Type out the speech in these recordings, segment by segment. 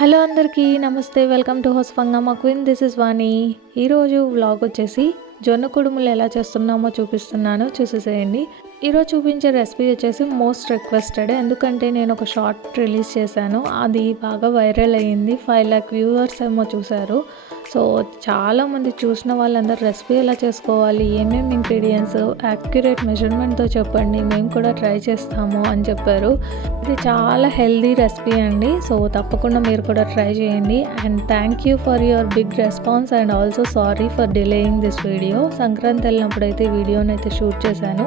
Hello అందరికీ నమస్తే welcome to house ఫంగమ్మ queen. This is Vani. ఈరోజు వ్లాగ్ వచ్చేసి జొన్న కుడుములు ఎలా చేస్తున్నామో చూపిస్తున్నాను. చూసేసేయండి. ఈరోజు చూపించే రెసిపీ వచ్చేసి మోస్ట్ రిక్వెస్టెడ్. ఎందుకంటే నేను ఒక షార్ట్ రిలీజ్ చేశాను. అది బాగా వైరల్ అయ్యింది. ఫైవ్ ల్యాక్ వ్యూవర్స్ ఏమో చూశారు. సో చాలామంది చూసిన వాళ్ళందరూ రెసిపీ ఎలా చేసుకోవాలి ఏమేమి ఇంగ్రీడియంట్స్ యాక్యురేట్ మెజర్మెంట్తో చెప్పండి మేము కూడా ట్రై చేస్తాము అని చెప్పారు. ఇది చాలా హెల్దీ రెసిపీ అండి. సో తప్పకుండా మీరు కూడా ట్రై చేయండి. And thank you for your big response and also sorry for delaying this video. Sankranti వెళ్ళినప్పుడు అయితే వీడియోని అయితే షూట్ చేశాను.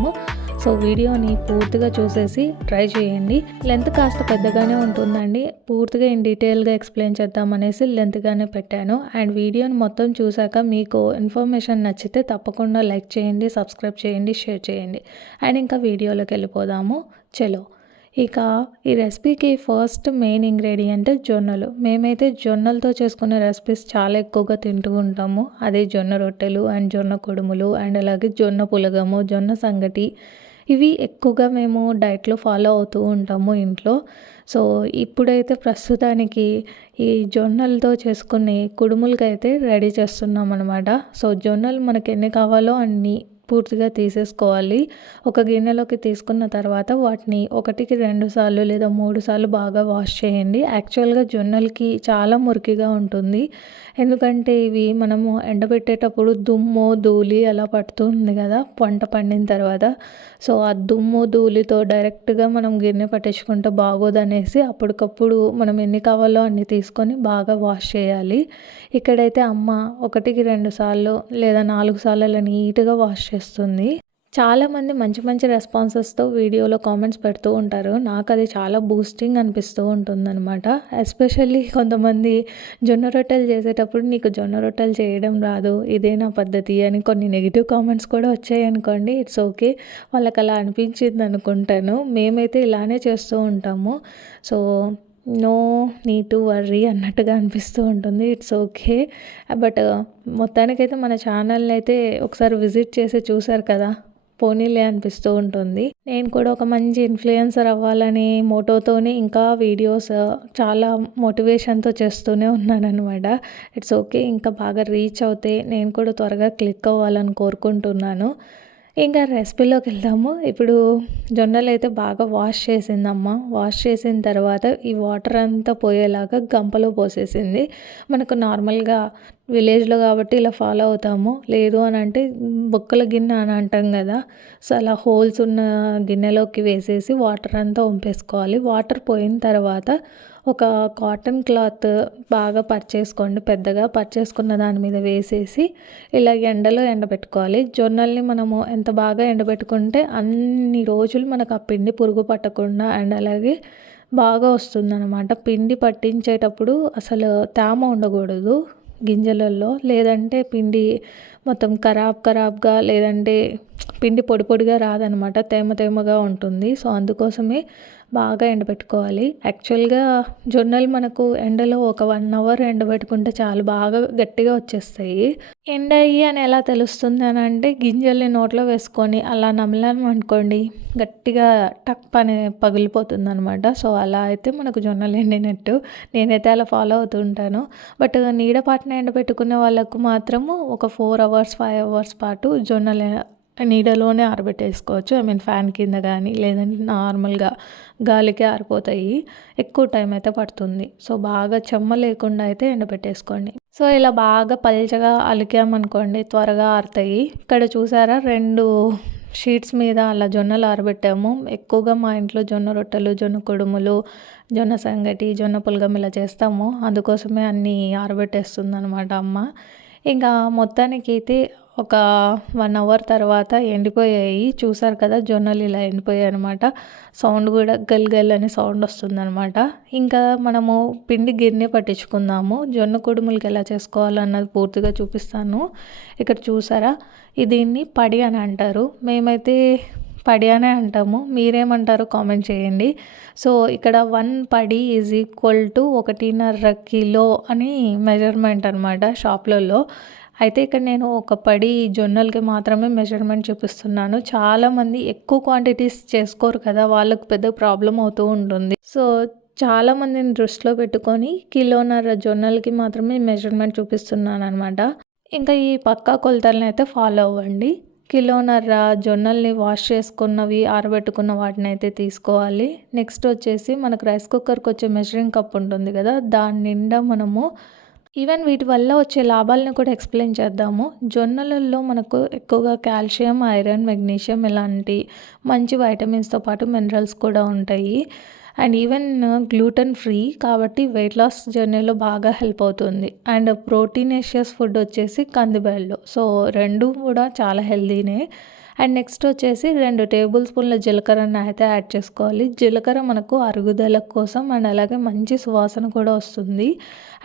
మీకోసము సో వీడియోని పూర్తిగా చూసేసి ట్రై చేయండి. లెంత్ కాస్త పెద్దగానే ఉంటుందండి. పూర్తిగా ఇన్ డీటెయిల్గా ఎక్స్ప్లెయిన్ చేద్దామనేసి లెంత్గానే పెట్టాను. అండ్ వీడియోని మొత్తం చూశాక మీకు ఇన్ఫర్మేషన్ నచ్చితే తప్పకుండా లైక్ చేయండి సబ్స్క్రైబ్ చేయండి షేర్ చేయండి. అండ్ ఇంకా వీడియోలోకి వెళ్ళిపోదాము. చలో. ఇక ఈ రెసిపీకి ఫస్ట్ మెయిన్ ఇంగ్రీడియంట్ జొన్నలు. మేమైతే జొన్నలతో చేసుకునే రెసిపీస్ చాలా ఎక్కువగా తింటూ ఉంటాము. అదే జొన్న రొట్టెలు అండ్ జొన్న కుడుములు అండ్ అలాగే జొన్న పులగము జొన్న సంగటి ఇవి ఎక్కువగా మేము డైట్లో ఫాలో అవుతూ ఉంటాము ఇంట్లో. సో ఇప్పుడైతే ప్రస్తుతానికి ఈ జొన్నలతో చేసుకునే కుడుములకైతే రెడీ చేస్తున్నాం అనమాట సో జొన్నలు మనకి ఎన్ని కావాలో అన్ని పూర్తిగా తీసేసుకోవాలి. ఒక గిన్నెలోకి తీసుకున్న తర్వాత వాటిని ఒకటికి రెండు సార్లు లేదా మూడు సార్లు బాగా వాష్ చేయండి. యాక్చువల్గా జొన్నలకి చాలా మురికిగా ఉంటుంది. ఎందుకంటే ఇవి మనము ఎండబెట్టేటప్పుడు దుమ్ము ధూళి అలా పడుతుంది కదా పంట పండిన తర్వాత. సో ఆ దుమ్ము ధూళితో డైరెక్ట్గా మనం గిన్నె పట్టించుకుంటే బాగోదనేసి అప్పటికప్పుడు మనం ఎన్ని కావాలో అన్ని తీసుకొని బాగా వాష్ చేయాలి. ఇక్కడైతే అమ్మ ఒకటికి రెండు సార్లు లేదా నాలుగు సార్లు అలా నీట్గా వాష్ చేస్తుంది. చాలామంది మంచి మంచి రెస్పాన్సెస్తో వీడియోలో కామెంట్స్ పెడుతూ ఉంటారు. నాకు అది చాలా బూస్టింగ్ అనిపిస్తూ ఉంటుందన్నమాట. ఎస్పెషల్లీ కొంతమంది జొన్న రొట్టెలు చేసేటప్పుడు నీకు జొన్న రొట్టెలు చేయడం రాదు ఇదే నా పద్ధతి అని కొన్ని నెగిటివ్ కామెంట్స్ కూడా వచ్చాయి అనుకోండి ఇట్స్ ఓకే వాళ్ళకి అలా అనిపించింది అనుకుంటాను. మేమైతే ఇలానే చేస్తూ ఉంటాము. So no need to worry అన్నట్టుగా అనిపిస్తూ ఉంటుంది. ఇట్స్ ఓకే బట్ మొత్తానికైతే మన ఛానల్ని అయితే ఒకసారి విజిట్ చేసి చూసారు కదా. పోనీలే అనిపిస్తూ ఉంటుంది. నేను కూడా ఒక మంచి ఇన్ఫ్లుయెన్సర్ అవ్వాలని మోటోతోనే ఇంకా వీడియోస్ చాలా మోటివేషన్తో చేస్తూనే ఉన్నాను అనమాట ఇట్స్ ఓకే ఇంకా బాగా రీచ్ అవుతే నేను కూడా త్వరగా క్లిక్ అవ్వాలని కోరుకుంటున్నాను. ఇంకా రెసిపీలోకి వెళ్దాము. ఇప్పుడు జొన్నలు అయితే బాగా వాష్ చేసిందమ్మ. వాష్ చేసిన తర్వాత ఈ వాటర్ అంతా పోయేలాగా గంపలో పోసేసింది. మనకు నార్మల్గా విలేజ్లో కాబట్టి ఇలా ఫాలో అవుతాము. లేదు అని అంటే బొక్కల గిన్నె అని అంటాం కదా. సో అలా హోల్స్ ఉన్న గిన్నెలోకి వేసేసి వాటర్ అంతా వంపేసుకోవాలి వాటర్ పోయిన తర్వాత ఒక కాటన్ క్లాత్ బాగా పర్చేసుకోండి. పెద్దగా పర్చేసుకున్న దాని మీద వేసేసి ఇలా ఎండలో ఎండబెట్టుకోవాలి. జొన్నల్ని మనము ఎంత బాగా ఎండబెట్టుకుంటే అన్ని రోజులు మనకు ఆ పిండి పురుగు పట్టకుండా అండ్ అలాగే బాగా వస్తుందన్నమాట. పిండి పట్టించేటప్పుడు అసలు తేమ ఉండకూడదు. గింజలలో లేదంటే పిండి మొత్తం ఖరాబ్ ఖరాబ్గా లేదంటే పిండి పొడి పొడిగా రాదనమాట తేమ తేమగా ఉంటుంది. సో అందుకోసమే బాగా ఎండబెట్టుకోవాలి. యాక్చువల్గా జొన్నలు మనకు ఎండలో ఒక వన్ అవర్ ఎండబెట్టుకుంటే చాలా బాగా గట్టిగా వచ్చేస్తాయి. ఎండ అయ్యి అని ఎలా తెలుస్తుంది అని అంటే గింజల్ని నోట్లో వేసుకొని అలా నమ్మలాము అనుకోండి గట్టిగా టక్ పని పగిలిపోతుంది అనమాట సో అలా అయితే మనకు జొన్నలు ఎండినట్టు నేనైతే అలా ఫాలో అవుతుంటాను బట్ నీడపాటిన ఎండబెట్టుకునే వాళ్ళకు మాత్రము ఒక ఫోర్ అవర్స్ ఫైవ్ అవర్స్ పాటు జొన్నలు నీడలోనే ఆరబెట్టేసుకోవచ్చు. ఐ మీన్ ఫ్యాన్ కింద కానీ లేదంటే నార్మల్గా గాలికి ఆరిపోతాయి. ఎక్కువ టైం అయితే పడుతుంది. సో బాగా చెమ్మ లేకుండా అయితే ఎండబెట్టేసుకోండి. సో ఇలా బాగా పల్చగా అలికామనుకోండి త్వరగా ఆరుతాయి. ఇక్కడ చూసారా? రెండు షీట్స్ మీద అలా జొన్నలు ఆరబెట్టాము. ఎక్కువగా మా ఇంట్లో జొన్న రొట్టెలు జొన్న కుడుములు జొన్న సంగటి జొన్న పులగం ఇలా చేస్తాము. అందుకోసమే అన్నీ ఆరబెట్టేస్తుంది అనమాట అమ్మ. ఇంకా మొత్తానికి అయితే ఒక వన్ అవర్ తర్వాత ఎండిపోయాయి. చూసారు కదా జొన్నలు ఇలా ఎండిపోయాయి అనమాట సౌండ్ కూడా గల్ గల్ అనే సౌండ్ వస్తుందనమాట ఇంకా మనము పిండి గిన్నె పట్టించుకుందాము. జొన్న కుడుములకి ఎలా చేసుకోవాలన్నది పూర్తిగా చూపిస్తాను. ఇక్కడ చూసారా? దీన్ని పడి అని అంటారు. మేమైతే పడి అనే అంటాము. మీరేమంటారు కామెంట్ చేయండి. సో ఇక్కడ వన్ పడి ఈజ్ ఈక్వల్ టు ఒకటిన్నర కిలో అని మెజర్మెంట్ అనమాట షాప్లలో. అయితే ఇక్కడ నేను ఒక పడి జొన్నలకి మాత్రమే మెజర్మెంట్ చూపిస్తున్నాను. చాలామంది ఎక్కువ క్వాంటిటీస్ చేసుకోరు కదా వాళ్ళకు పెద్ద ప్రాబ్లం అవుతూ ఉంటుంది. సో చాలామందిని దృష్టిలో పెట్టుకొని కిలోన్నర జొన్నలకి మాత్రమే మెజర్మెంట్ చూపిస్తున్నాను అనమాట ఇంకా ఈ పక్కా కొలతలను అయితే ఫాలో అవ్వండి. కిలోన్నర జొన్నల్ని వాష్ చేసుకున్నవి ఆరబెట్టుకున్న వాటిని అయితే తీసుకోవాలి. నెక్స్ట్ వచ్చేసి మనకు రైస్ కుక్కర్కి వచ్చే మెజరింగ్ కప్ ఉంటుంది కదా దాని నిండా మనము ఈవెన్ వీటి వల్ల వచ్చే లాభాలను కూడా ఎక్స్ప్లెయిన్ చేద్దాము. జొన్నలలో మనకు ఎక్కువగా కాల్షియం ఐరన్ మెగ్నీషియం ఇలాంటి మంచి వైటమిన్స్తో పాటు మినరల్స్ కూడా ఉంటాయి. అండ్ ఈవెన్ గ్లూటెన్ ఫ్రీ కాబట్టి వెయిట్ లాస్ జర్నీలో బాగా హెల్ప్ అవుతుంది. అండ్ ప్రోటీనేషియస్ ఫుడ్ వచ్చేసి కందిబెళ్ళు. సో రెండు కూడా చాలా హెల్దీనే అండ్ నెక్స్ట్ వచ్చేసి రెండు టేబుల్ స్పూన్ల జీలకర్రను అయితే యాడ్ చేసుకోవాలి. జీలకర్ర మనకు అరుగుదల కోసం అండ్ అలాగే మంచి సువాసన కూడా వస్తుంది.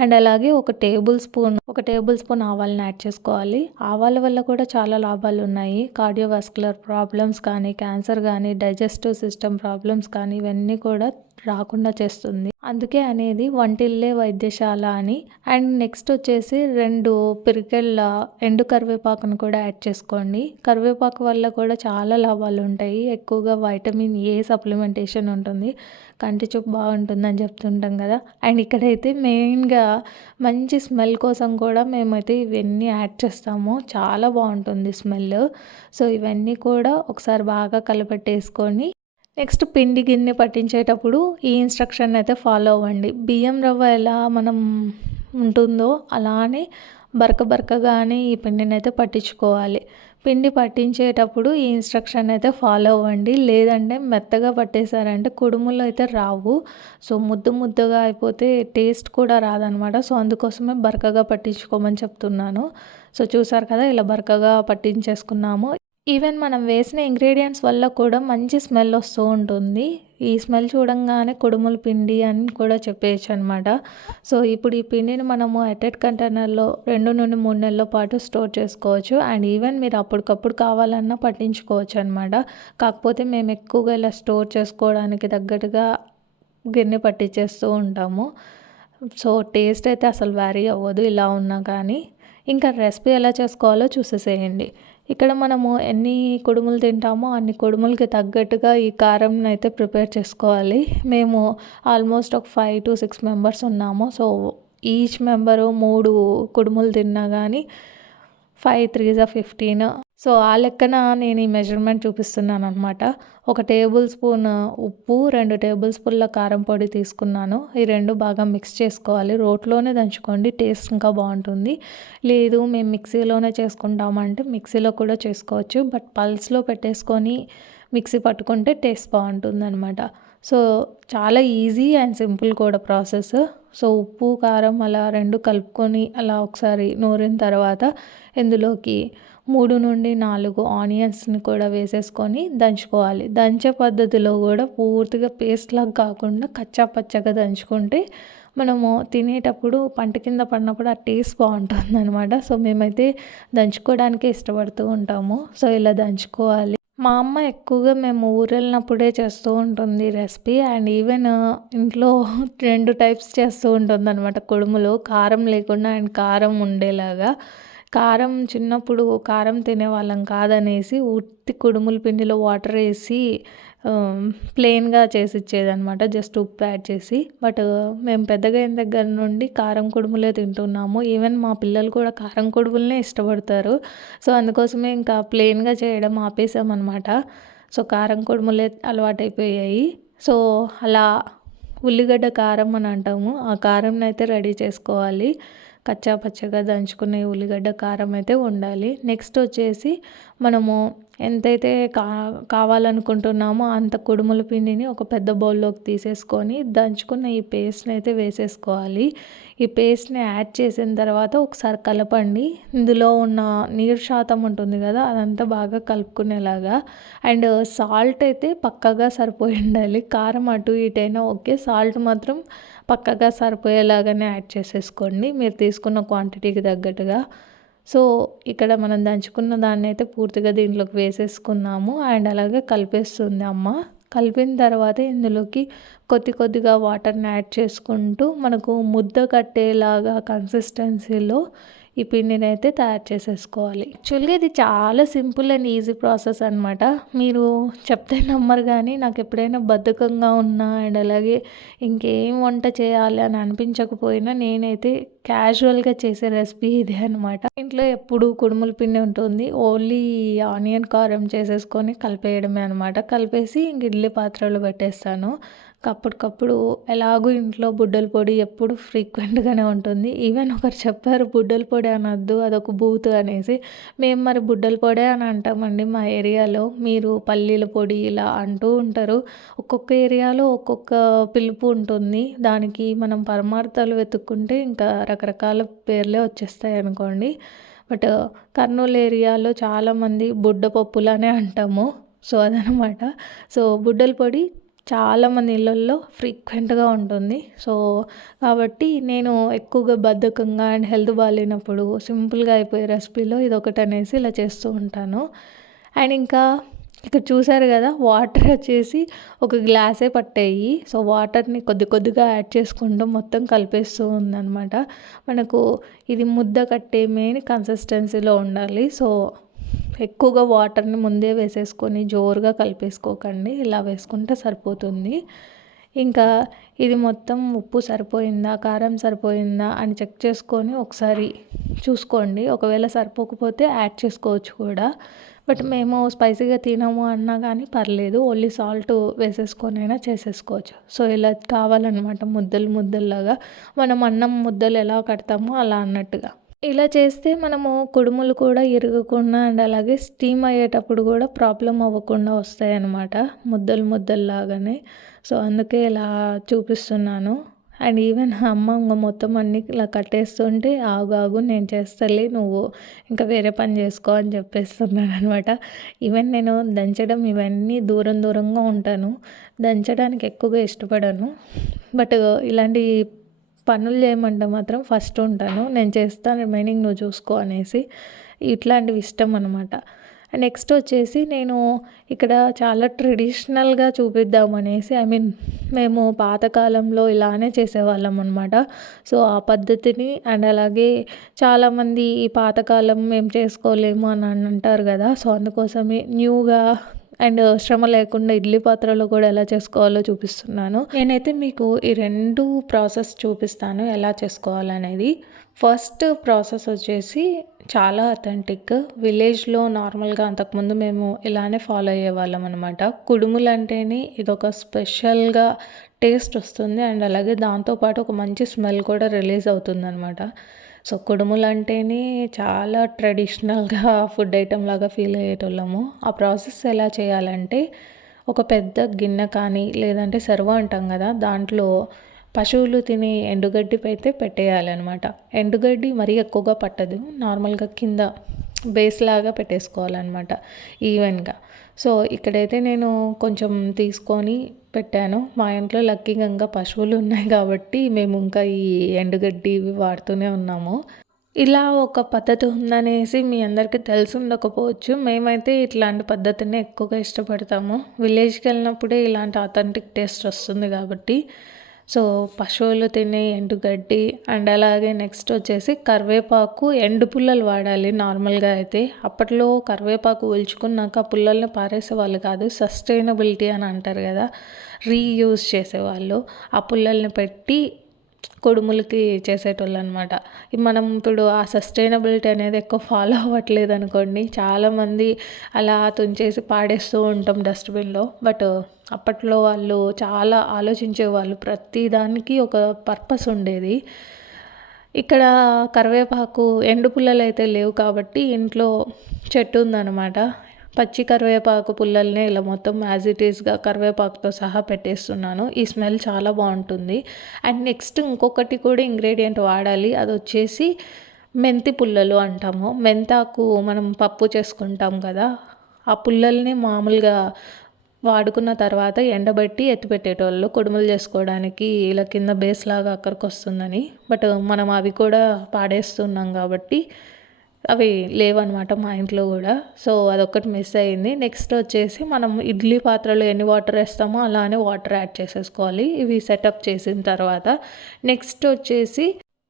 అండ్ అలాగే ఒక టేబుల్ స్పూన్ ఒక టేబుల్ స్పూన్ ఆవాలని యాడ్ చేసుకోవాలి. ఆవాల వల్ల కూడా చాలా లాభాలు ఉన్నాయి. కార్డియోవాస్కులర్ ప్రాబ్లమ్స్ కానీ క్యాన్సర్ కానీ డైజెస్టివ్ సిస్టమ్ ప్రాబ్లమ్స్ కానీ ఇవన్నీ కూడా రాకుండా చేస్తుంది. అందుకే అనేది వంటిల్లే వైద్యశాల అని. అండ్ నెక్స్ట్ వచ్చేసి రెండు పిరికెళ్ళ ఎండు కరివేపాకును కూడా యాడ్ చేసుకోండి. కరివేపాకు వల్ల కూడా చాలా లాభాలు ఉంటాయి. ఎక్కువగా వైటమిన్ ఏ సప్లిమెంటేషన్ ఉంటుంది. కంటి చూపు బాగుంటుందని చెప్తుంటాం కదా. అండ్ ఇక్కడైతే మెయిన్గా మంచి స్మెల్ కోసం కూడా మేమైతే ఇవన్నీ యాడ్ చేస్తాము. చాలా బాగుంటుంది స్మెల్. సో ఇవన్నీ కూడా ఒకసారి బాగా కలపెట్టేసుకొని నెక్స్ట్ పిండి గిన్నె పట్టించేటప్పుడు ఈ ఇన్స్ట్రక్షన్ అయితే ఫాలో అవ్వండి. బియ్యం రవ్వ ఎలా మనం ఉంటుందో అలానే బరక బరకగానే ఈ పిండిని అయితే పట్టించుకోవాలి. పిండి పట్టించేటప్పుడు ఈ ఇన్స్ట్రక్షన్ అయితే ఫాలో అవ్వండి. లేదంటే మెత్తగా పట్టేశారంటే కుడుములు అయితే రావు. సో ముద్దు ముద్దగా అయిపోతే టేస్ట్ కూడా రాదనమాట సో అందుకోసమే బరకగా పట్టించుకోమని చెప్తున్నాను. సో చూసారు కదా ఇలా బరకగా పట్టించేసుకున్నాము. ఈవెన్ మనం వేసిన ఇంగ్రీడియంట్స్ వల్ల కూడా మంచి స్మెల్ వస్తూ ఉంటుంది. ఈ స్మెల్ చూడంగానే కుడుముల పిండి అని కూడా చెప్పేయచ్చు అనమాట సో ఇప్పుడు ఈ పిండిని మనము అటెడ్ కంటైనర్లో రెండు నుండి మూడు నెలల పాటు స్టోర్ చేసుకోవచ్చు. అండ్ ఈవెన్ మీరు అప్పటికప్పుడు కావాలన్నా పట్టించుకోవచ్చు అనమాట కాకపోతే మేము ఎక్కువగా ఇలా స్టోర్ చేసుకోవడానికి తగ్గట్టుగా గిన్నె పట్టించేస్తూ ఉంటాము. సో టేస్ట్ అయితే అసలు వ్యారీ అవ్వదు ఇలా ఉన్నా కానీ. ఇంకా రెసిపీ ఎలా చేసుకోవాలో చూసేసేయండి. ఇక్కడ మనము ఎన్ని కుడుములు తింటామో అన్ని కుడుములకి తగ్గట్టుగా ఈ కారంని అయితే ప్రిపేర్ చేసుకోవాలి. మేము ఆల్మోస్ట్ ఒక ఫైవ్ టు సిక్స్ మెంబర్స్ ఉన్నాము. సో ఈచ్ మెంబరు మూడు కుడుములు తిన్నా కానీ ఫైవ్ త్రీజా ఫిఫ్టీన్ సో ఆ లెక్కన నేను ఈ మెజర్మెంట్ చూపిస్తున్నాను అనమాట ఒక టేబుల్ స్పూన్ ఉప్పు రెండు టేబుల్ స్పూన్ల కారం పొడి తీసుకున్నాను. ఈ రెండు బాగా మిక్స్ చేసుకోవాలి. రోట్లోనే దంచుకోండి టేస్ట్ ఇంకా బాగుంటుంది. లేదు మేము మిక్సీలోనే చేసుకుంటామంటే మిక్సీలో కూడా చేసుకోవచ్చు. బట్ పల్స్లో పెట్టేసుకొని మిక్సీ పట్టుకుంటే టేస్ట్ బాగుంటుంది అనమాట సో చాలా ఈజీ అండ్ సింపుల్ కూడా ప్రాసెస్ సో ఉప్పు కారం అలా రెండు కలుపుకొని అలా ఒకసారి నూరిన తర్వాత ఇందులోకి మూడు నుండి నాలుగు ఆనియన్స్ని కూడా వేసేసుకొని దంచుకోవాలి. దంచే పద్ధతిలో కూడా పూర్తిగా పేస్ట్ లాగా కాకుండా కచ్చా పచ్చగా దంచుకుంటే మనము తినేటప్పుడు పంట కింద పడినప్పుడు ఆ టేస్ట్ బాగుంటుంది అనమాట సో మేమైతే దంచుకోవడానికే ఇష్టపడుతూ ఉంటాము. సో ఇలా దంచుకోవాలి. మా అమ్మ ఎక్కువగా మేము ఊరెళ్ళినప్పుడే చేస్తూ ఉంటుంది రెసిపీ. అండ్ ఈవెన్ ఇంట్లో రెండు టైప్స్ చేస్తూ ఉంటుంది అనమాట కుడుములు కారం లేకుండా అండ్ కారం ఉండేలాగా. కారం చిన్నప్పుడు కారం తినేవాళ్ళం కాదనేసి ఉత్తి కుడుముల పిండిలో వాటర్ వేసి ప్లెయిన్గా చేసి ఇచ్చేదనమాట జస్ట్ ఉప్పు యాడ్ చేసి. బట్ మేము పెద్దగా అయిన దగ్గర నుండి కారం కుడుములే తింటున్నాము. ఈవెన్ మా పిల్లలు కూడా కారం కుడుములనే ఇష్టపడతారు. సో అందుకోసమే ఇంకా ప్లెయిన్గా చేయడం ఆపేసామన్నమాట. సో కారం కుడుములే అలవాటైపోయాయి. సో అలా ఉల్లిగడ్డ కారం అని అంటాము. ఆ కారంని అయితే రెడీ చేసుకోవాలి. కచ్చా పచ్చగా దంచుకునే ఉల్లిగడ్డ కారం అయితే ఉండాలి నెక్స్ట్ వచ్చేసి మనము ఎంతైతే కా కావాలనుకుంటున్నామో అంత కుడుముల పిండిని ఒక పెద్ద బౌల్లోకి తీసేసుకొని దంచుకున్న ఈ పేస్ట్ని అయితే వేసేసుకోవాలి. ఈ పేస్ట్ని యాడ్ చేసిన తర్వాత ఒకసారి కలపండి. ఇందులో ఉన్న నీరు శాతం ఉంటుంది కదా అదంతా బాగా కలుపుకునేలాగా. అండ్ సాల్ట్ అయితే పక్కగా సరిపోయి ఉండాలి. కారం అటు ఇటైనా ఓకే. సాల్ట్ మాత్రం పక్కగా సరిపోయేలాగానే యాడ్ చేసేసుకోండి. మీరు తీసుకున్న క్వాంటిటీకి తగ్గట్టుగా. సో ఇక్కడ మనం దంచుకున్న దాన్ని అయితే పూర్తిగా దీంట్లోకి వేసేసుకున్నాము. అండ్ అలాగే కలిపేస్తుంది అమ్మ. కలిపిన తర్వాత ఇందులోకి కొద్ది కొద్దిగా వాటర్ని యాడ్ చేసుకుంటూ మనకు ముద్ద కట్టేలాగా కన్సిస్టెన్సీలో ఈ పిండిని అయితే తయారు చేసేసుకోవాలి. యాక్చువల్గా ఇది చాలా సింపుల్ అండ్ ఈజీ ప్రాసెస్ అనమాట మీరు చెప్తే నమ్మరు కానీ నాకు ఎప్పుడైనా బద్ధకంగా ఉన్నా అండ్ అలాగే ఇంకేం వంట చేయాలి అని అనిపించకపోయినా నేనైతే క్యాజువల్గా చేసే రెసిపీ ఇదే అనమాట ఇంట్లో ఎప్పుడు కుడుముల పిండి ఉంటుంది. ఓన్లీ ఆనియన్ కారం చేసేసుకొని కలిపేయడమే అనమాట కలిపేసి ఇంక ఇడ్లీ పాత్రలో పెట్టేస్తాను. అప్పటికప్పుడు ఎలాగో ఇంట్లో బుడ్డల పొడి ఎప్పుడు ఫ్రీక్వెంట్గానే ఉంటుంది. ఈవెన్ ఒకరు చెప్పారు బుడ్డల పొడి అనొద్దు అదొక బూత్ అనేసి. మేము మరి బుడ్డల పొడే అని అంటామండి మా ఏరియాలో. మీరు పల్లీల పొడి ఇలా అంటూ ఉంటారు. ఒక్కొక్క ఏరియాలో ఒక్కొక్క పిలుపు ఉంటుంది. దానికి మనం పరమార్థాలు వెతుక్కుంటే ఇంకా రకరకాల పేర్లే వచ్చేస్తాయి అనుకోండి. బట్ కర్నూలు ఏరియాలో చాలామంది బుడ్డ పప్పులనే అంటాము. సో అదనమాట. సో బుడ్డల పొడి చాలామంది ఇళ్ళల్లో ఫ్రీక్వెంట్గా ఉంటుంది. సో కాబట్టి నేను ఎక్కువగా బద్ధకంగా అండ్ హెల్త్ బాగాలేనప్పుడు సింపుల్గా అయిపోయే రెసిపీలో ఇది ఒకటి అనేసి ఇలా చేస్తూ ఉంటాను. అండ్ ఇంకా ఇక్కడ చూసారు కదా వాటర్ వచ్చేసి ఒక గ్లాసే పట్టాయి. సో వాటర్ని కొద్ది కొద్దిగా యాడ్ చేసుకుంటూ మొత్తం కలిపేస్తూ ఉందన్నమాట. మనకు ఇది ముద్ద కట్టే మెయిన్ కన్సిస్టెన్సీలో ఉండాలి. సో ఎక్కువగా వాటర్ని ముందే వేసేసుకొని జోరుగా కలిపేసుకోకండి. ఇలా వేసుకుంటే సరిపోతుంది. ఇంకా ఇది మొత్తం ఉప్పు సరిపోయిందా కారం సరిపోయిందా అని చెక్ చేసుకొని ఒకసారి చూసుకోండి. ఒకవేళ సరిపోకపోతే యాడ్ చేసుకోవచ్చు కూడా. బట్ మేము స్పైసీగా తినము అన్నా కానీ పర్లేదు. ఓన్లీ సాల్ట్ వేసేసుకొని అయినా చేసేసుకోవచ్చు. సో ఇలా కావాలన్నమాట. ముద్దలు ముద్దల్లాగా. మనం అన్నం ముద్దలు ఎలా కడతామో అలా అన్నట్టుగా. ఇలా చేస్తే మనము కుడుములు కూడా ఇరగకుండా అండ్ అలాగే స్టీమ్ అయ్యేటప్పుడు కూడా ప్రాబ్లం అవ్వకుండా వస్తాయి అన్నమాట ముద్దలు ముద్దల్లాగానే. సో అందుకే ఇలా చూపిస్తున్నాను. అండ్ ఈవెన్ అమ్మ ఇంకా మొత్తం అన్ని ఇలా కట్టేస్తుంటే ఆగు ఆగు నేను చేస్తలే నువ్వు. ఇంకా వేరే పని చేసుకో అని చెప్పేస్తున్నాను అనమాట ఈవెన్ నేను దంచడం ఇవన్నీ దూరం దూరంగా ఉంటాను. దంచడానికి ఎక్కువగా ఇష్టపడను. బట్ ఇలాంటి పనులు చేయమంటే మాత్రం ఫస్ట్ ఉంటాను. నేను చేస్తాను రిమైనింగ్ నువ్వు చూసుకో అనేసి ఇట్లాంటివి ఇష్టం అనమాట నెక్స్ట్ వచ్చేసి నేను ఇక్కడ చాలా ట్రెడిషనల్గా చూపిద్దాం అనేసి ఐ మీన్ మేము పాతకాలంలో ఇలానే చేసేవాళ్ళం అనమాట సో ఆ పద్ధతిని అండ్ అలాగే చాలామంది ఈ పాతకాలం మేము చేసుకోలేము అని అంటారు కదా సో అందుకోసమే న్యూగా అండ్ శ్రమ లేకుండా ఇడ్లీ పాత్రలో కూడా ఎలా చేసుకోవాలో చూపిస్తున్నాను. నేనైతే మీకు ఈ రెండు ప్రాసెస్ చూపిస్తాను ఎలా చేసుకోవాలనేది. ఫస్ట్ ప్రాసెస్ వచ్చేసి చాలా అథెంటిక్ విలేజ్లో నార్మల్గా అంతకుముందు మేము ఇలానే ఫాలో అయ్యేవాళ్ళం అనమాట కుడుములు అంటేనే ఇదొక స్పెషల్గా టేస్ట్ వస్తుంది అండ్ అలాగే దాంతోపాటు ఒక మంచి స్మెల్ కూడా రిలీజ్ అవుతుంది అనమాట సో కుడుములు అంటేనే చాలా ట్రెడిషనల్గా ఫుడ్ ఐటెం లాగా ఫీల్ అయ్యేటోళ్ళము. ఆ ప్రాసెస్ ఎలా చేయాలంటే ఒక పెద్ద గిన్నె కానీ లేదంటే సర్వ అంటాం కదా దాంట్లో పశువులు తినే ఎండుగడ్డి అయితే పెట్టేయాలన్నమాట. ఎండుగడ్డి మరీ ఎక్కువగా పట్టదు నార్మల్గా కింద బేస్ లాగా పెట్టేసుకోవాలన్నమాట ఈవెన్గా. సో ఇక్కడైతే నేను కొంచెం తీసుకొని పెట్టాను. మా ఇంట్లో లక్కీగా ఇంకా పశువులు ఉన్నాయి కాబట్టి మేము ఇంకా ఈ ఎండుగడ్డి ఇవి వాడుతూనే ఉన్నాము. ఇలా ఒక పద్ధతి ఉందనేసి మీ అందరికీ తెలిసి ఉండకపోవచ్చు. మేమైతే ఇట్లాంటి పద్ధతిని ఎక్కువగా ఇష్టపడతాము. విలేజ్కి వెళ్ళినప్పుడే ఇలాంటి అథెంటిక్ టేస్ట్ వస్తుంది కాబట్టి సో పశువులు తినే ఎండుగడ్డి అండ్ అలాగే నెక్స్ట్ వచ్చేసి కరివేపాకు ఎండు పుల్లలు వాడాలి నార్మల్గా అయితే. అప్పట్లో కరివేపాకు ఒలుచుకున్నాక పుల్లల్ని పారేసేవాళ్ళు కాదు సస్టైనబిలిటీ అని అంటారు కదా రీయూజ్ చేసేవాళ్ళు. ఆ పుల్లల్ని పెట్టి కొడుములకి చేసేటోళ్ళు అనమాట మనం ఇప్పుడు ఆ సస్టైనబిలిటీ అనేది ఎక్కువ ఫాలో అవ్వట్లేదు అనుకోండి చాలామంది అలా తుంచేసి పాడేస్తూ ఉంటాం డస్ట్బిన్లో. బట్ అప్పట్లో వాళ్ళు చాలా ఆలోచించేవాళ్ళు ప్రతి దానికి ఒక పర్పస్ ఉండేది. ఇక్కడ కరివేపాకు ఎండు పుల్లలు అయితే లేవు కాబట్టి ఇంట్లో చెట్టు ఉందన్నమాట పచ్చి కరివేపాకు పుల్లల్ని ఇలా మొత్తం యాజ్ ఇట్ ఈస్గా కరివేపాకుతో సహా పెట్టేస్తున్నాను. ఈ స్మెల్ చాలా బాగుంటుంది. అండ్ నెక్స్ట్ ఇంకొకటి కూడా ఇంగ్రీడియంట్ వాడాలి. అది వచ్చేసి మెంతి పుల్లలు అంటాము. మెంతాకు మనం పప్పు చేసుకుంటాం కదా ఆ పుల్లల్ని మామూలుగా వాడుకున్న తర్వాత ఎండబెట్టి ఎత్తిపెట్టేటోళ్ళు కుడుములు చేసుకోవడానికి ఇలా కింద బేస్ లాగా అక్కడికి వస్తుందని. బట్ మనం అవి కూడా పాడేస్తున్నాం కాబట్టి అవి లేవన్నమాట మా ఇంట్లో కూడా. సో అదొక్కటి మిస్ అయింది. నెక్స్ట్ వచ్చేసి మనం ఇడ్లీ పాత్రలో ఎన్ని వాటర్ వేస్తామో అలానే వాటర్ యాడ్ చేసేసుకోవాలి. ఇవి సెటప్ చేసిన తర్వాత. నెక్స్ట్ వచ్చేసి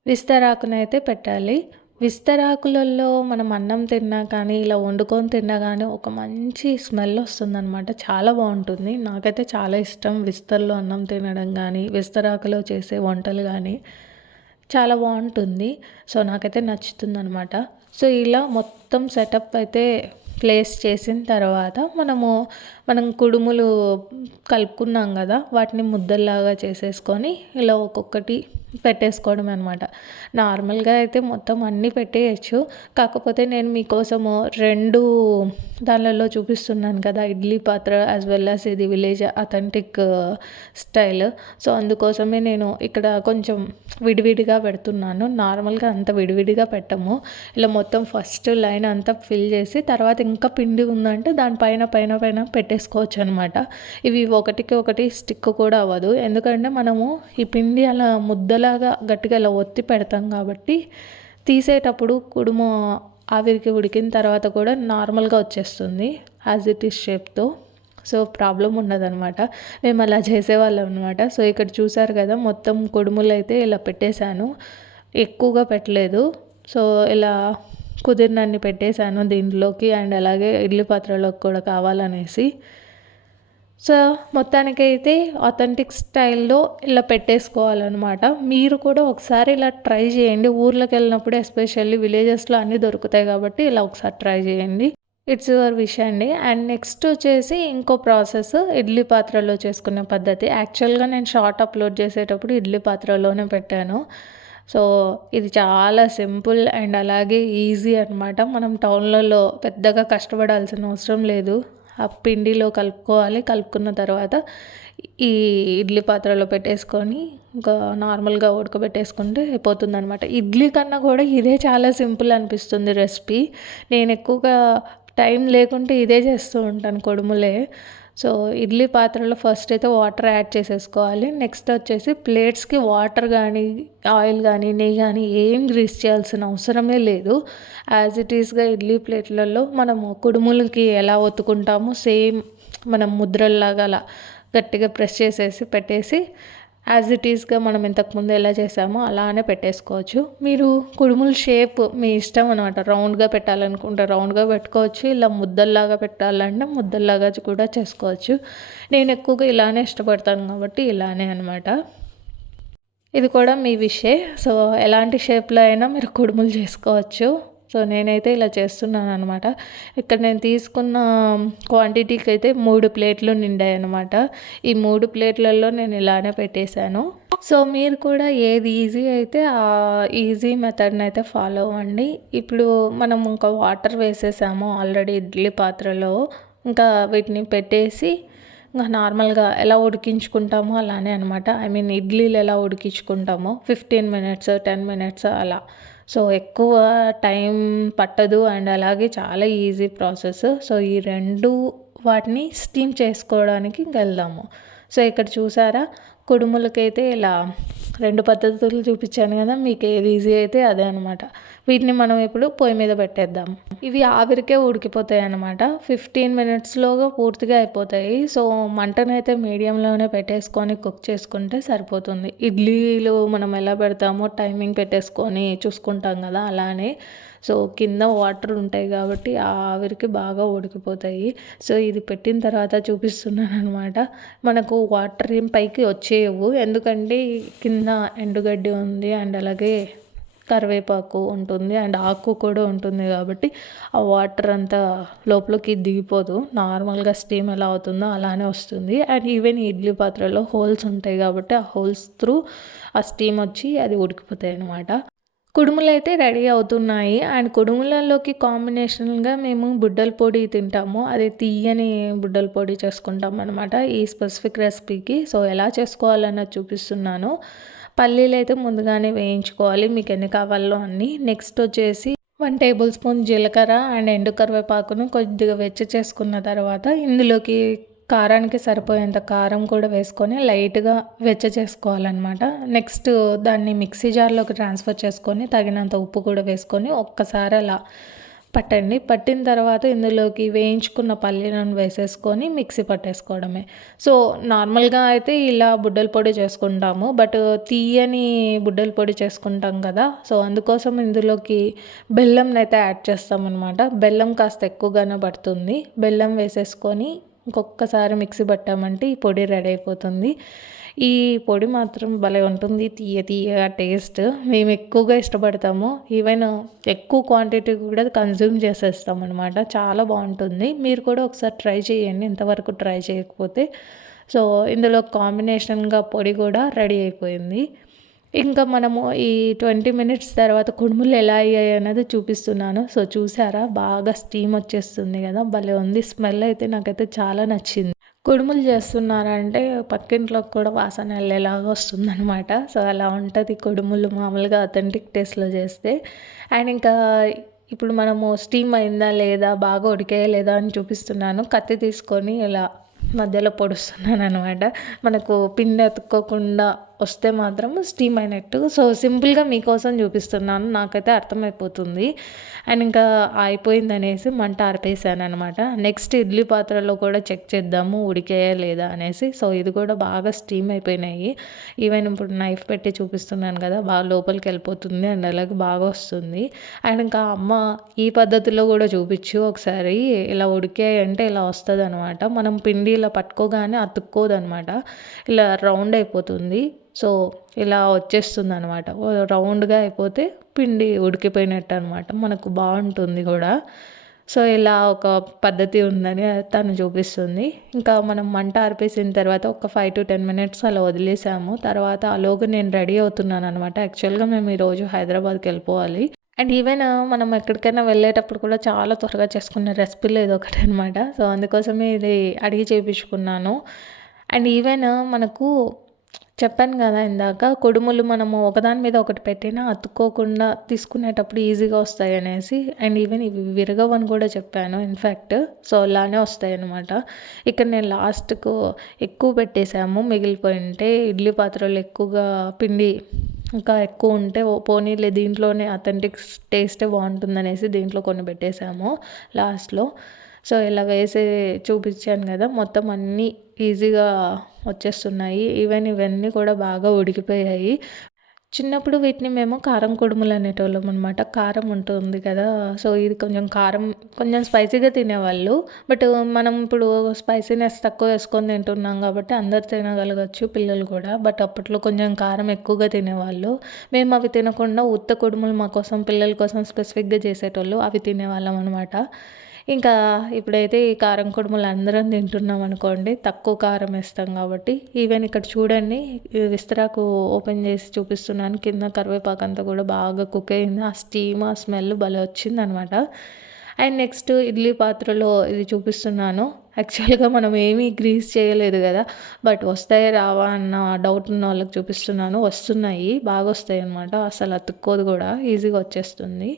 విస్తరాకునైతే పెట్టాలి. విస్తరాకులలో మనం అన్నం తిన్నా కానీ ఇలా వండుకొని తిన్నా కానీ ఒక మంచి స్మెల్ వస్తుందనమాట చాలా బాగుంటుంది. నాకైతే చాలా ఇష్టం విస్తర్లో అన్నం తినడం కానీ విస్తరాకులో చేసే వంటలు కానీ. చాలా బాగుంటుంది. సో నాకైతే నచ్చుతుంది అనమాట సో ఇలా మొత్తం సెటప్ అయితే ప్లేస్ చేసిన తర్వాత మనము మనం కుడుములు కలుపుకున్నాం కదా వాటిని ముద్దల్లాగా చేసేసుకొని ఇలా ఒక్కొక్కటి పెట్టేసుకోవడం అనమాట నార్మల్గా అయితే మొత్తం అన్నీ పెట్టేయచ్చు. కాకపోతే నేను మీకోసము రెండు దానిలలో చూపిస్తున్నాను కదా ఇడ్లీ పాత్ర యాజ్ వెల్ యాజ్ ఇది విలేజ్ అథెంటిక్ స్టైల్ సో అందుకోసమే నేను ఇక్కడ కొంచెం విడివిడిగా పెడుతున్నాను. నార్మల్గా అంత విడివిడిగా పెట్టము. ఇలా మొత్తం ఫస్ట్ లైన్ అంతా ఫిల్ చేసి తర్వాత ఇంకా పిండి ఉందంటే దానిపైన పైన పైన పెట్టేసుకోవచ్చు అనమాట ఇవి ఒకటికి ఒకటి స్టిక్ కూడా అవ్వదు. ఎందుకంటే మనము ఈ పిండి అలా ముద్దలాగా గట్టిగా ఇలా ఒత్తి పెడతాం కాబట్టి తీసేటప్పుడు కుడుము ఆవిరికి ఉడికిన తర్వాత కూడా నార్మల్గా వచ్చేస్తుంది యాజ్ ఇట్ ఈస్ షేప్తో సో ప్రాబ్లం ఉండదనమాట మేము అలా చేసేవాళ్ళం అనమాట సో ఇక్కడ చూసారు కదా మొత్తం కుడుములు అయితే ఇలా పెట్టేశాను. ఎక్కువగా పెట్టలేదు. సో ఇలా కుదిరినన్ని పెట్టేశాను దీంట్లోకి. అండ్ అలాగే ఇడ్లీ పాత్రలోకి కూడా కావాలనేసి. సో మొత్తానికైతే అథెంటిక్ స్టైల్లో ఇలా పెట్టేసుకోవాలన్నమాట. మీరు కూడా ఒకసారి ఇలా ట్రై చేయండి. ఊర్లోకి వెళ్ళినప్పుడు ఎస్పెషల్లీ విలేజెస్లో అన్నీ దొరుకుతాయి కాబట్టి ఇలా ఒకసారి ట్రై చేయండి. ఇట్స్ యువర్ విష్ అండి. అండ్ నెక్స్ట్ వచ్చేసి ఇంకో ప్రాసెస్ ఇడ్లీ పాత్రలో చేసుకునే పద్ధతి. యాక్చువల్గా నేను షార్ట్ అప్లోడ్ చేసేటప్పుడు ఇడ్లీ పాత్రలోనే పెట్టాను. సో ఇది చాలా సింపుల్ అండ్ అలాగే ఈజీ అనమాట మనం టౌన్లలో పెద్దగా కష్టపడాల్సిన అవసరం లేదు. ఆ పిండిలో కలుపుకోవాలి. కలుపుకున్న తర్వాత ఈ ఇడ్లీ పాత్రలో పెట్టేసుకొని ఇంకా నార్మల్గా ఉడకబెట్టేసుకుంటే అయిపోతుంది అనమాట ఇడ్లీ కన్నా కూడా ఇదే చాలా సింపుల్ అనిపిస్తుంది రెసిపీ. నేను ఎక్కువగా టైం లేకుంటే ఇదే చేస్తూ ఉంటాను కొడుములే. సో ఇడ్లీ పాత్రలో ఫస్ట్ అయితే వాటర్ యాడ్ చేసేసుకోవాలి. నెక్స్ట్ వచ్చేసి ప్లేట్స్కి వాటర్ కానీ ఆయిల్ కానీ నెయ్యి కానీ ఏం గ్రీస్ చేయాల్సిన అవసరమే లేదు. యాజ్ ఇట్ ఈస్గా ఇడ్లీ ప్లేట్లలో మనము కుడుములకి ఎలా ఒత్తుకుంటామో సేమ్ మనం ముద్రల్లాగా అలా గట్టిగా ప్రెస్ చేసేసి పెట్టేసి యాజ్ ఇట్ ఈస్గా మనం ఇంతకుముందు ఎలా చేసామో అలానే పెట్టేసుకోవచ్చు. మీరు కుడుముల షేప్ మీ ఇష్టం అనమాట రౌండ్గా పెట్టాలనుకుంటే రౌండ్గా పెట్టుకోవచ్చు. ఇలా ముద్దల్లాగా పెట్టాలంటే ముద్దల్లాగా కూడా చేసుకోవచ్చు. నేను ఎక్కువగా ఇలానే ఇష్టపడతాను కాబట్టి ఇలానే అనమాట ఇది కూడా మీ విషే. సో ఎలాంటి షేప్లో అయినా మీరు కుడుములు చేసుకోవచ్చు. సో నేనైతే ఇలా చేస్తున్నాను అనమాట ఇక్కడ నేను తీసుకున్న క్వాంటిటీకి అయితే మూడు ప్లేట్లు నిండాయి అనమాట ఈ మూడు ప్లేట్లలో నేను ఇలానే పెట్టేశాను. సో మీరు కూడా ఏది ఈజీ అయితే ఆ ఈజీ మెథడ్ని అయితే ఫాలో అవ్వండి. ఇప్పుడు మనం ఇంకా వాటర్ వేసేసాము ఆల్రెడీ ఇడ్లీ పాత్రలో. ఇంకా వీటిని పెట్టేసి ఇంకా నార్మల్గా ఎలా ఉడికించుకుంటామో అలానే అనమాట ఐ మీన్ ఇడ్లీలు ఎలా ఉడికించుకుంటామో ఫిఫ్టీన్ మినిట్స్ టెన్ మినిట్స్ అలా. సో ఎక్కువ టైం పట్టదు అండ్ అలాగే చాలా ఈజీ ప్రాసెస్. సో ఈ రెండు వాటిని స్టీమ్ చేసుకోవడానికి వెళ్దాము. సో ఇక్కడ చూసారా? కుడుములకైతే ఇలా రెండు పద్ధతులు చూపించాను కదా మీకు ఏది ఈజీ అయితే అదే అనమాట వీటిని మనం ఇప్పుడు పొయ్యి మీద పెట్టేద్దాం. ఇవి ఆవిరికే ఉడికిపోతాయి అనమాట ఫిఫ్టీన్ మినిట్స్లోగా పూర్తిగా అయిపోతాయి. సో మంటనైతే మీడియంలోనే పెట్టేసుకొని కుక్ చేసుకుంటే సరిపోతుంది. ఇడ్లీలు మనం ఎలా పెడతామో టైమింగ్ పెట్టేసుకొని చూసుకుంటాం కదా అలానే సో కింద వాటర్ ఉంటాయి కాబట్టి ఆ ఆవిరికి బాగా ఉడికిపోతాయి. సో ఇది పెట్టిన తర్వాత చూపిస్తున్నాను అనమాట మనకు వాటర్ ఏం పైకి వచ్చేయవు. ఎందుకంటే కింద ఎండుగడ్డి ఉంది అండ్ అలాగే కరివేపాకు ఉంటుంది అండ్ ఆకు కూడా ఉంటుంది కాబట్టి ఆ వాటర్ అంతా లోపలికి దిగిపోదు. నార్మల్గా స్టీమ్ ఎలా అవుతుందో అలానే వస్తుంది. అండ్ ఈవెన్ ఇడ్లీ పాత్రలో హోల్స్ ఉంటాయి కాబట్టి ఆ హోల్స్ త్రూ ఆ స్టీమ్ వచ్చి అది ఉడికిపోతాయి అనమాట కుడుములు అయితే రెడీ అవుతున్నాయి. అండ్ కుడుములలోకి కాంబినేషన్గా మేము బుడ్డల పొడి తింటాము. అది తీయని బుడ్డల పొడి చేసుకుంటాం అనమాట ఈ స్పెసిఫిక్ రెసిపీకి. సో ఎలా చేసుకోవాలన్నది చూపిస్తున్నాను. పల్లీలు అయితే ముందుగానే వేయించుకోవాలి. మీకు ఎన్ని కావాలో అన్నీ. నెక్స్ట్ వచ్చేసి వన్ టేబుల్ స్పూన్ జీలకర్ర అండ్ ఎండు కరివేపాకును కొద్దిగా వెచ్చ చేసుకున్న తర్వాత ఇందులోకి కారానికి సరిపోయేంత కారం కూడా వేసుకొని లైట్గా వెచ్చ చేసుకోవాలన్నమాట. నెక్స్ట్ దాన్ని మిక్సీ జార్లోకి ట్రాన్స్ఫర్ చేసుకొని తగినంత ఉప్పు కూడా వేసుకొని ఒక్కసారి అలా పట్టండి. పట్టిన తర్వాత ఇందులోకి వేయించుకున్న పల్లీలను వేసేసుకొని మిక్సీ పట్టేసుకోవడమే. సో నార్మల్గా అయితే ఇలా బుడ్డల పొడి చేసుకుంటాము. బట్ తీయని బుడ్డల పొడి చేసుకుంటాం కదా సో అందుకోసం ఇందులోకి బెల్లంనైతే యాడ్ చేస్తామన్నమాట. బెల్లం కాస్త ఎక్కువగానే పడుతుంది. బెల్లం వేసేసుకొని ఇంకొకసారి మిక్సీ పట్టామంటే ఈ పొడి రెడీ అయిపోతుంది. ఈ పొడి మాత్రం భలే ఉంటుంది తీయ తీయగా టేస్ట్. మేము ఎక్కువగా ఇష్టపడతాము. ఈవెన్ ఎక్కువ క్వాంటిటీ కూడా కన్జ్యూమ్ చేసేస్తాం అనమాట చాలా బాగుంటుంది. మీరు కూడా ఒకసారి ట్రై చేయండి. ఇంతవరకు ట్రై చేయకపోతే. సో ఇందులో కాంబినేషన్గా పొడి కూడా రెడీ అయిపోయింది. ఇంకా మనము ఈ ట్వంటీ మినిట్స్ తర్వాత కుడుములు ఎలా అయ్యాయి అనేది చూపిస్తున్నాను. సో చూసారా? బాగా స్టీమ్ వచ్చేస్తుంది కదా? భలే ఉంది. స్మెల్ అయితే నాకైతే చాలా నచ్చింది. కుడుములు చేస్తున్నారంటే పక్కింట్లోకి కూడా వాసన వెళ్ళేలాగా వస్తుందనమాట సో అలా ఉంటుంది కుడుములు మామూలుగా అథెంటిక్ టేస్ట్లో చేస్తే. అండ్ ఇంకా ఇప్పుడు మనము స్టీమ్ అయిందా లేదా? బాగా ఉడికాయా లేదా అని చూపిస్తున్నాను. కత్తి తీసుకొని ఇలా మధ్యలో పొడుస్తున్నాను అనమాట మనకు పిండి అతుక్కోకుండా వస్తే మాత్రం స్టీమ్ అయినట్టు. సో సింపుల్గా మీకోసం చూపిస్తున్నాను. నాకైతే అర్థమైపోతుంది. అండ్ ఇంకా అయిపోయింది అనేసి మంట ఆర్పేసాను అనమాట నెక్స్ట్ ఇడ్లీ పాత్రలో కూడా చెక్ చేద్దాము ఉడికేయా లేదా అనేసి. సో ఇది కూడా బాగా స్టీమ్ అయిపోయినాయి. ఈవెన్ ఇప్పుడు నైఫ్ పెట్టి చూపిస్తున్నాను కదా బాగా లోపలికి వెళ్ళిపోతుంది అండ్ అలాగే బాగా వస్తుంది. అండ్ ఇంకా అమ్మ ఈ పద్ధతిలో కూడా చూపించు ఒకసారి. ఇలా ఉడికాయి అంటే ఇలా వస్తుంది అనమాట మనం పిండి ఇలా పట్టుకోగానే అతుక్కోదనమాట ఇలా రౌండ్ అయిపోతుంది. సో ఇలా వచ్చేస్తుంది అనమాట రౌండ్గా అయిపోతే పిండి ఉడికిపోయినట్టు అనమాట మనకు బాగుంటుంది కూడా. సో ఇలా ఒక పద్ధతి ఉందని తను చూపిస్తుంది. ఇంకా మనం మంట ఆర్పేసిన తర్వాత ఒక ఫైవ్ టు టెన్ మినిట్స్ అలా వదిలేసాము. తర్వాత అలోగా నేను రెడీ అవుతున్నాను అనమాట యాక్చువల్గా మేము ఈరోజు హైదరాబాద్కి వెళ్ళిపోవాలి. అండ్ ఈవెన్ మనం ఎక్కడికైనా వెళ్ళేటప్పుడు కూడా చాలా త్వరగా చేసుకున్న రెసిపీ లేదు ఒకటి అనమాట సో అందుకోసమే ఇది అడిగి చేయించుకున్నాను అండ్ ఈవెన్ మనకు చెప్పాను కదా ఇందాక కొడుములు మనము ఒకదాని మీద ఒకటి పెట్టినా అతుక్కోకుండా తీసుకునేటప్పుడు ఈజీగా వస్తాయి అనేసి. అండ్ ఈవెన్ ఇవి విరగవని కూడా చెప్పాను ఇన్ఫ్యాక్ట్ సో అలానే వస్తాయి అనమాట ఇక్కడ నేను లాస్ట్కు ఎక్కువ పెట్టేశాము. మిగిలిపోయి ఉంటే ఇడ్లీ పాత్రలు ఎక్కువగా పిండి ఇంకా ఎక్కువ ఉంటే పోనీలే దీంట్లోనే అథెంటిక్ టేస్టే బాగుంటుంది అనేసి దీంట్లో కొన్ని పెట్టేశాము లాస్ట్లో. సో ఇలా వేసి చూపించాను కదా మొత్తం అన్నీ ఈజీగా వచ్చేస్తున్నాయి. ఈవెన్ ఇవన్నీ కూడా బాగా ఉడికిపోయాయి. చిన్నప్పుడు వీటిని మేము కారం కుడుములు అనేటోళ్ళం అనమాట కారం ఉంటుంది కదా సో ఇది కొంచెం కారం కొంచెం స్పైసీగా తినేవాళ్ళు. బట్ మనం ఇప్పుడు స్పైసీనెస్ తక్కువ వేసుకొని తింటున్నాం కాబట్టి అందరు తినగలగచ్చు పిల్లలు కూడా. బట్ అప్పట్లో కొంచెం కారం ఎక్కువగా తినేవాళ్ళు. మేము అవి తినకుండా ఉత్త కుడుములు మా కోసం పిల్లల కోసం స్పెసిఫిక్గా చేసేటోళ్ళు అవి తినేవాళ్ళం అనమాట ఇంకా ఇప్పుడైతే ఈ కారం కుడుములు అందరం తింటున్నాం అనుకోండి తక్కువ కారం వేస్తాం కాబట్టి. ఈవెన్ ఇక్కడ చూడండి విస్తరాకు ఓపెన్ చేసి చూపిస్తున్నాను. కింద కరివేపాకు అంతా కూడా బాగా కుక్ అయింది. ఆ స్టీమ్ ఆ స్మెల్ భలే వచ్చింది అనమాట అండ్ నెక్స్ట్ ఇడ్లీ పాత్రలో ఇది చూపిస్తున్నాను. యాక్చువల్గా మనం ఏమీ గ్రీస్ చేయలేదు కదా బట్ వస్తాయి రావా అన్న డౌట్ ఉన్న వాళ్ళకి చూపిస్తున్నాను. వస్తున్నాయి బాగా వస్తాయి అనమాట అసలు అతుక్కోదు కూడా ఈజీగా వచ్చేస్తుంది.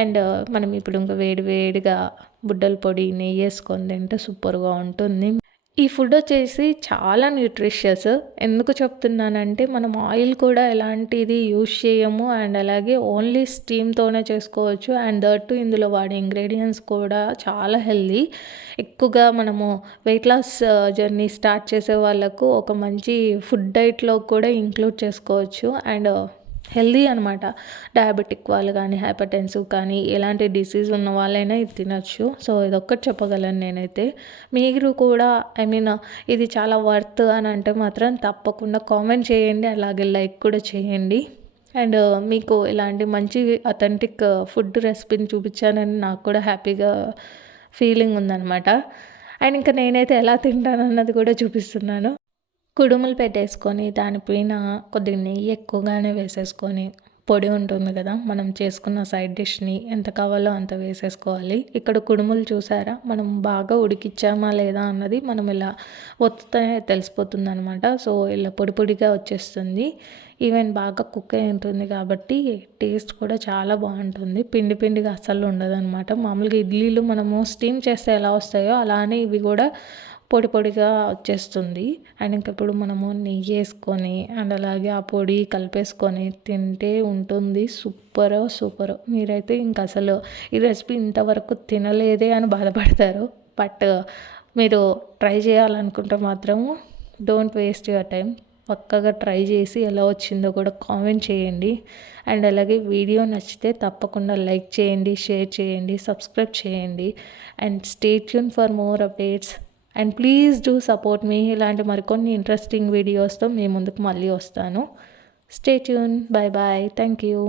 అండ్ మనం ఇప్పుడు ఇంకా వేడి వేడిగా బుడ్డల పొడి నెయ్యి వేసుకొని తింటే సూపర్గా ఉంటుంది. ఈ ఫుడ్ వచ్చేసి చాలా న్యూట్రిషియస్ ఎందుకు చెప్తున్నానంటే మనం ఆయిల్ కూడా ఎలాంటిది యూజ్ చేయము అండ్ అలాగే ఓన్లీ స్టీమ్తోనే చేసుకోవచ్చు అండ్ దట్ ఇందులో వాడే ఇంగ్రీడియంట్స్ కూడా చాలా హెల్దీ ఎక్కువగా మనము వెయిట్ లాస్ జర్నీ స్టార్ట్ చేసే వాళ్ళకు ఒక మంచి ఫుడ్ డైట్లో కూడా ఇంక్లూడ్ చేసుకోవచ్చు. అండ్ హెల్దీ అనమాట డయాబెటిక్ వాళ్ళు కానీ హైపర్టెన్సివ్ కానీ ఎలాంటి డిసీజ్ ఉన్న వాళ్ళైనా ఇది తినచ్చు. సో ఇది ఒక్కటి చెప్పగలను నేనైతే. మీరు కూడా ఐ మీన్ ఇది చాలా వర్త్ అని అంటే మాత్రం తప్పకుండా కామెంట్ చేయండి. అలాగే లైక్ కూడా చేయండి. అండ్ మీకు ఇలాంటి మంచి అథెంటిక్ ఫుడ్ రెసిపీని చూపించానని నాకు కూడా హ్యాపీగా ఫీలింగ్ ఉందనమాట అండ్ ఇంకా నేనైతే ఎలా తింటానన్నది కూడా చూపిస్తున్నాను. కుడుములు పెట్టేసుకొని దానిపైన కొద్దిగా నెయ్యి ఎక్కువగానే వేసేసుకొని పొడి ఉంటుంది కదా మనం చేసుకున్న సైడ్ డిష్ని ఎంత కావాలో అంత వేసేసుకోవాలి. ఇక్కడ కుడుములు చూసారా? మనం బాగా ఉడికిచ్చామా లేదా అన్నది మనం ఇలా ఒత్తుతనే తెలిసిపోతుంది అనమాట సో ఇలా పొడి పొడిగా వచ్చేస్తుంది. ఈవెన్ బాగా కుక్ అయి ఉంటుంది కాబట్టి టేస్ట్ కూడా చాలా బాగుంటుంది. పిండి పిండిగా అస్సలు ఉండదు అనమాట మామూలుగా ఇడ్లీలు మనము స్టీమ్ చేస్తే ఎలా వస్తాయో అలానే ఇవి కూడా పొడి పొడిగా వచ్చేస్తుంది. అండ్ ఇంక ఇప్పుడు మనము నెయ్యి వేసుకొని అండ్ అలాగే ఆ పొడి కలిపేసుకొని తింటే ఉంటుంది. Super super. మీరైతే ఇంక అసలు ఈ రెసిపీ ఇంతవరకు తినలేదే అని బాధపడతారు. బట్ మీరు ట్రై చేయాలనుకుంటే మాత్రము డోంట్ వేస్ట్ యువర్ టైం. పక్కగా ట్రై చేసి ఎలా వచ్చిందో కూడా కామెంట్ చేయండి. అండ్ అలాగే వీడియో నచ్చితే తప్పకుండా లైక్ చేయండి షేర్ చేయండి సబ్స్క్రైబ్ చేయండి. And stay tune for more updates. And please do support మీ ఇలాంటి మరికొన్ని ఇంట్రెస్టింగ్ వీడియోస్తో మీ ముందుకు మళ్ళీ వస్తాను. Stay tune bye bye thank you